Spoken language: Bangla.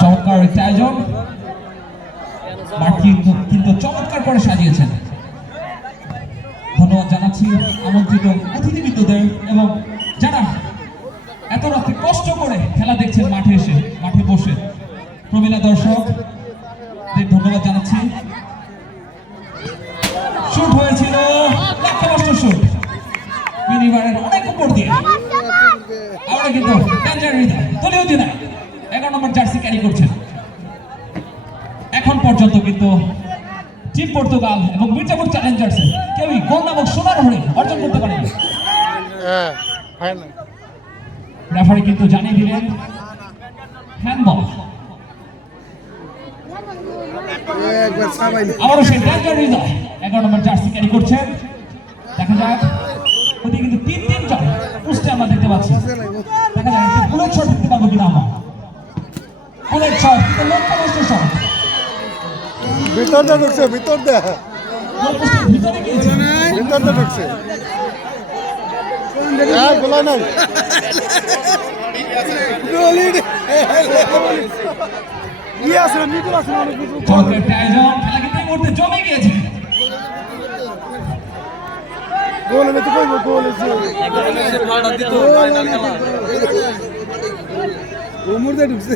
চমৎকার একটা আয়োজন, মাঠ কিন্তু চমৎকার করে সাজিয়েছেন। ধন্যবাদ জানাচ্ছি আমন্ত্রিত অতিথিবৃন্দদের এবং যারা এত রাতে কষ্ট করে খেলা দেখছেন মাঠে বসে প্রমিলা দর্শকদের ধন্যবাদ জানাচ্ছি। শুট হয়েছিল লক্ষ্যভ্রষ্ট শুট, মিনিবারের অনেক উপর দিয়ে। আমরা কিন্তু দলীয় দিনে 11 নম্বর জার্সি ক্যারি করছেন। এখন পর্যন্ত কিন্তু টিম পর্তুগাল এবং মির্জাপুর চ্যালেঞ্জার্স কেউই গোল নামক সোনার হরিণ অর্জন করতে পারেনি। রেফারি কিন্তু জানিয়ে দিলেন হ্যান্ডবল। আবারও সেই ডেঞ্জার হৃদয় 11 নম্বর জার্সি ক্যারি করছেন। দেখা যাক ওদিকে কিন্তু 3 জন পোস্টে আমরা দেখতে পাচ্ছি। দেখা যাক একটা বুলেট শট দেখতে পাবো কিনা আমরা। বুলেট শট কিন্তু লক্ষ্যভ্রষ্ট শট, ভিতরটা ঢুকছে, ভিতরে ঢুকছে। গোলা নাই, জমে গিয়েছে। গোল হলে তো কইব, গোল মুর্দে ঢুকছে।